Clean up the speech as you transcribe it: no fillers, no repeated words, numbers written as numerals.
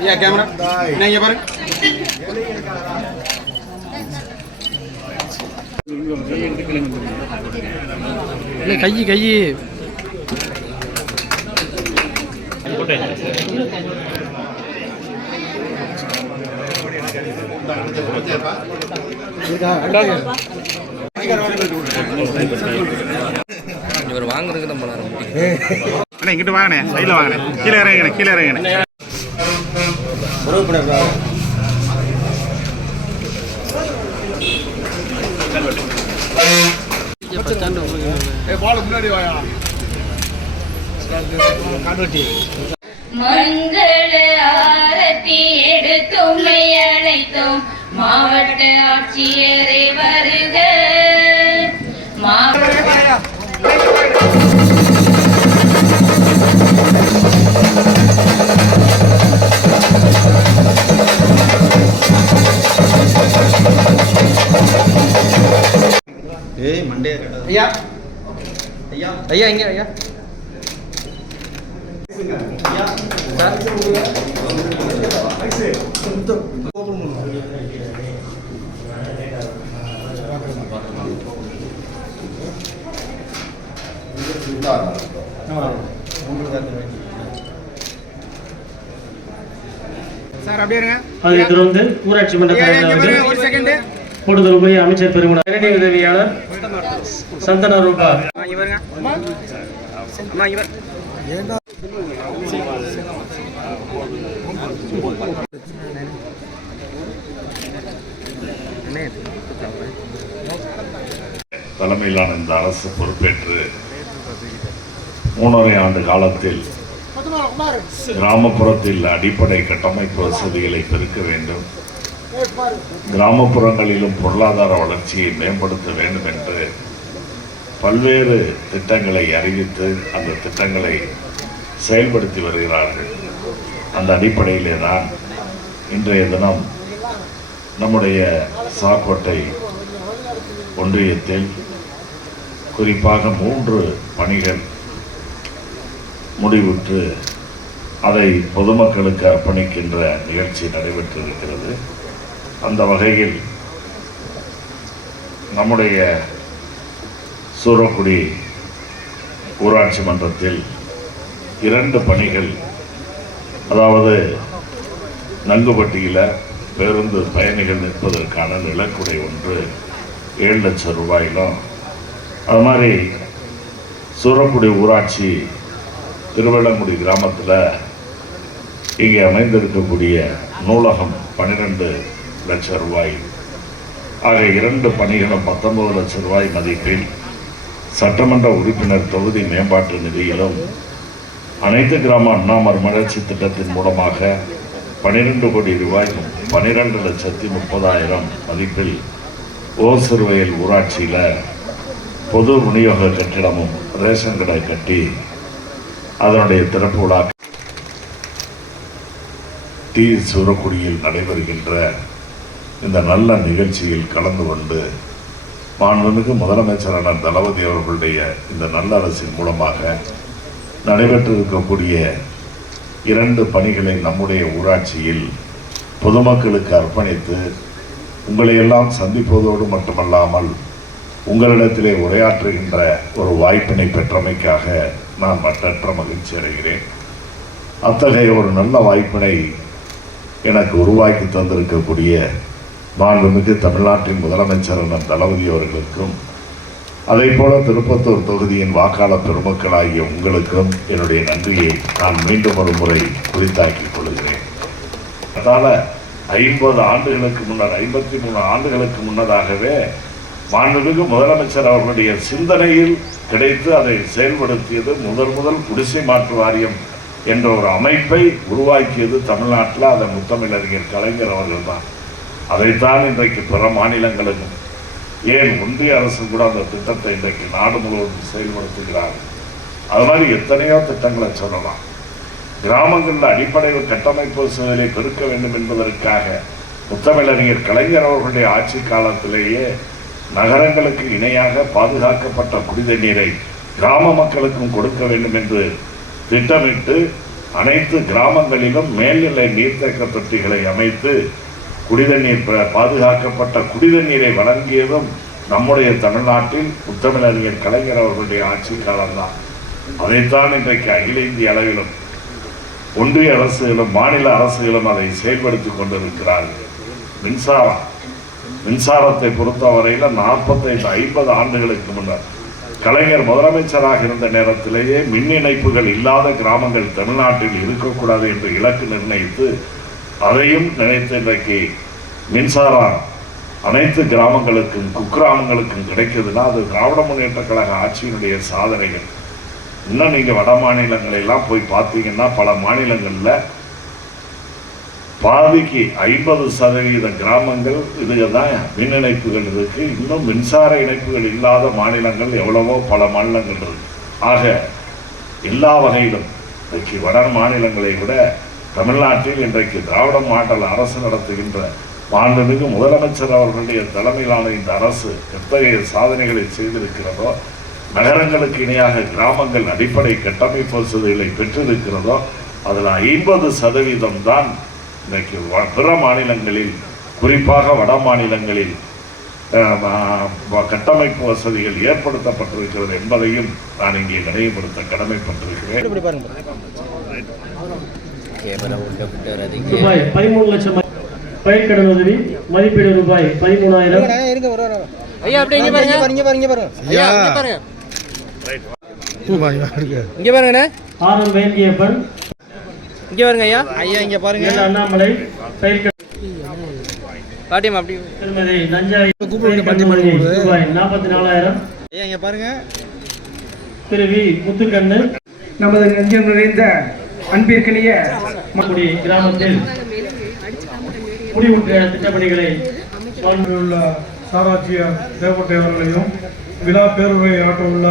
ஐயா கேமரா நீங்க பாருங்க. இல்லை கை இவர் வாங்குறதுக்கு நம்ம அண்ணா இங்கிட்டு வாங்கினே சைடில் வாங்கினேன் கீழே இறங்கினேன் முன்னாடி வாயா மங்கள ஆரத்தி எடுத்தும் அழைத்தோம் மாவட்ட ஆட்சியரை வருக. ஏய் மண்டே ஐயா ஐயா ஐயா இங்க ஐயா சார் அப்படியே இருங்க. அதை தொடர்ந்து ஊராட்சி மன்ற கூடுதல் உபரி அமைச்சர் பெருமன நேரடி உதவியாளர் சந்தன ரூபா தலைமையிலான இந்த அரசு பொறுப்பேற்று 3.5 ஆண்டு காலத்தில் கிராமப்புறத்தில் அடிப்படை கட்டமைப்பு வசதிகளை பெருக்க வேண்டும், கிராமப்புறங்களிலும் பொருளாதார வளர்ச்சியை மேம்படுத்த வேண்டும் என்று பல்வேறு திட்டங்களை அறிவித்து அந்த திட்டங்களை செயல்படுத்தி வருகிறார்கள். அந்த அடிப்படையிலே தான் இன்றைய தினம் நம்முடைய சாக்கோட்டை ஒன்றியத்தில் குறிப்பாக 3 பணிகள் முடிவுற்று அதை பொதுமக்களுக்கு அர்ப்பணிக்கின்ற நிகழ்ச்சி நடைபெற்றிருக்கிறது. அந்த வகையில் நம்முடைய சூரக்குடி ஊராட்சி மன்றத்தில் 2 பணிகள், அதாவது நங்குப்பட்டியில் பேருந்து பயணிகள் நிற்பதற்கான நிலக்குடை ஒன்று 7 லட்சம் ரூபாயிலும், அது மாதிரி சூரக்குடி ஊராட்சி திருவள்ளங்குடி கிராமத்தில் இங்கே அமைந்திருக்கக்கூடிய நூலகம் 12 லட்சம் ரூபாய் ஆக 2 பணிகளும் 19 லட்சம் ரூபாய் மதிப்பில் சட்டமன்ற உறுப்பினர் தொகுதி மேம்பாட்டு நிதியிலும் அனைத்து கிராம அண்ணா மறுமலர்ச்சி திட்டத்தின் மூலமாக 12 கோடி ரூபாய் 12,30,000 மதிப்பில் ஓசிறுவயல் ஊராட்சியில் பொது விநியோக கட்டிடமும் ரேஷன் கடை கட்டி அதனுடைய திறப்பு விழா சூரக்குடியில் நடைபெறுகின்ற இந்த நல்ல நிகழ்ச்சியில் கலந்து கொண்டு மாண்புமிகு முதலமைச்சரான தளபதி அவர்களுடைய இந்த நல்ல அரசின் மூலமாக நடைபெற்றிருக்கக்கூடிய 2 பணிகளை நம்முடைய ஊராட்சியில் பொதுமக்களுக்கு அர்ப்பணித்து உங்களை எல்லாம் சந்திப்பதோடு மட்டுமல்லாமல் உங்களிடத்திலே உரையாற்றுகின்ற ஒரு வாய்ப்பினை பெற்றமைக்காக நான் மற்றற்ற மகிழ்ச்சி அடைகிறேன். அத்தகைய ஒரு நல்ல வாய்ப்பினை எனக்கு உருவாக்கி தந்திருக்கக்கூடிய மாண்புமிகு தமிழ்நாட்டின் முதலமைச்சரான தளபதி அவர்களுக்கும் அதே போல திருப்பத்தூர் தொகுதியின் வாக்காளர் பெருமக்களாகிய உங்களுக்கும் என்னுடைய நன்றியை நான் மீண்டும் ஒரு முறை குறித்தாக்கிக் கொள்கிறேன். அதனால் 50 ஆண்டுகளுக்கு முன்னர் 53 ஆண்டுகளுக்கு முன்னதாகவே மாண்புமிகு முதலமைச்சர் அவர்களுடைய சிந்தனையில் கிடைத்து அதை செயல்படுத்தியது முதல் குடிசை மாற்று வாரியம் என்ற ஒரு அமைப்பை உருவாக்கியது தமிழ்நாட்டில். அதை முத்தமிழறிஞர் கலைஞர் அவர்கள் தான். அதைத்தான் இன்றைக்கு பிற மாநிலங்களுக்கும், ஏன் ஒன்றிய அரசு கூட அந்த திட்டத்தை இன்றைக்கு நாடு முழுவதும் செயல்படுத்துகிறார்கள். அது மாதிரி எத்தனையோ திட்டங்களை சொல்லலாம். கிராமங்களில் அடிப்படை கட்டமைப்பு வசதிகளை பெருக்க வேண்டும் என்பதற்காக முத்தமிழறிஞர் கலைஞர் அவர்களுடைய ஆட்சி காலத்திலேயே நகரங்களுக்கு இணையாக பாதுகாக்கப்பட்ட குடித நீரை கிராம மக்களுக்கும் கொடுக்க வேண்டும் என்று திட்டமிட்டு அனைத்து கிராமங்களிலும் மேல்நிலை நீர்த்தேக்க தொட்டிகளை அமைத்து குடிதண்ணீர் பாதுகாக்கப்பட்ட குடிதண்ணீரை வழங்கியதும் நம்முடைய தமிழ்நாட்டில் முத்தமிழறிஞர் கலைஞர் அவர்களுடைய ஆட்சி காலம்தான். அதைத்தான் இன்றைக்கு அகில இந்திய அளவிலும் ஒன்றிய அரசுகளும் மாநில அரசுகளும் அதை செயல்படுத்தி கொண்டிருக்கிறார்கள். மின்சாரத்தை பொறுத்தவரையில் 45-50 ஆண்டுகளுக்கு முன்னர் கலைஞர் முதலமைச்சராக இருந்த நேரத்திலேயே மின் இணைப்புகள் இல்லாத கிராமங்கள் தமிழ்நாட்டில் இருக்கக்கூடாது என்று இலக்கு நிர்ணயித்து அதையும் நினைத்து இன்றைக்கு மின்சாரம் அனைத்து கிராமங்களுக்கும் குக்கிராமங்களுக்கும் கிடைக்குதுன்னா அது திராவிட முன்னேற்ற கழக ஆட்சியினுடைய சாதனைகள். இன்னும் நீங்க வட மாநிலங்களெல்லாம் போய் பார்த்தீங்கன்னா பல மாநிலங்கள்ல பாதிக்கு 50% கிராமங்கள் இதுதான் மின் இணைப்புகள் இருக்கு. இன்னும் மின்சார இணைப்புகள் இல்லாத மாநிலங்கள் எவ்வளவோ பல மாநிலங்கள் இருக்கு. ஆக எல்லா வகையிலும் இன்றைக்கு வட மாநிலங்களை விட தமிழ்நாட்டில் இன்றைக்கு திராவிட மாடல் அரசு நடத்துகின்ற மாண்புமிகு முதலமைச்சர் அவர்களுடைய தலைமையிலான இந்த அரசு எத்தகைய சாதனைகளை செய்திருக்கிறதோ, நகரங்களுக்கு இணையாக கிராமங்கள் அடிப்படை கட்டமைப்பு வசதிகளை பெற்றிருக்கிறதோ அதில் 50% தான் இன்னைக்கு பிற மாநிலங்களில், குறிப்பாக வட மாநிலங்களில் கட்டமைப்பு வசதிகள் ஏற்படுத்தப்பட்டிருக்கிறது என்பதையும் நான் இங்கே நினைவுபடுத்த கடமைப்பட்டிருக்கிறேன். ரூபாய் 13 லட்சம் பயிர்க்கடன் உதவி மதிப்பீடு ரூபாய் 13,000. ஆரம் வேங்கியப்பன் இங்கே பாருங்க ஐயா. ஐயா இங்கே பாருங்க. அண்ணாமலை பயிர்க்கடன் பாட்டியம் அப்படி திருமதி நஞ்சாய் ரூபாய் 44,000. ஐயா இங்கே பாருங்க. திரு வி முத்துக்கண்ணு நமது நெஞ்சம் நிறைந்த அன்பிற்கினிய குடி கிராமத்தில் குடியுற்ற திட்டப்பணிகளை உள்ள சாராட்சியர் தேவப்பட்டை அவர்களையும் விழா பேருரை ஆற்ற உள்ள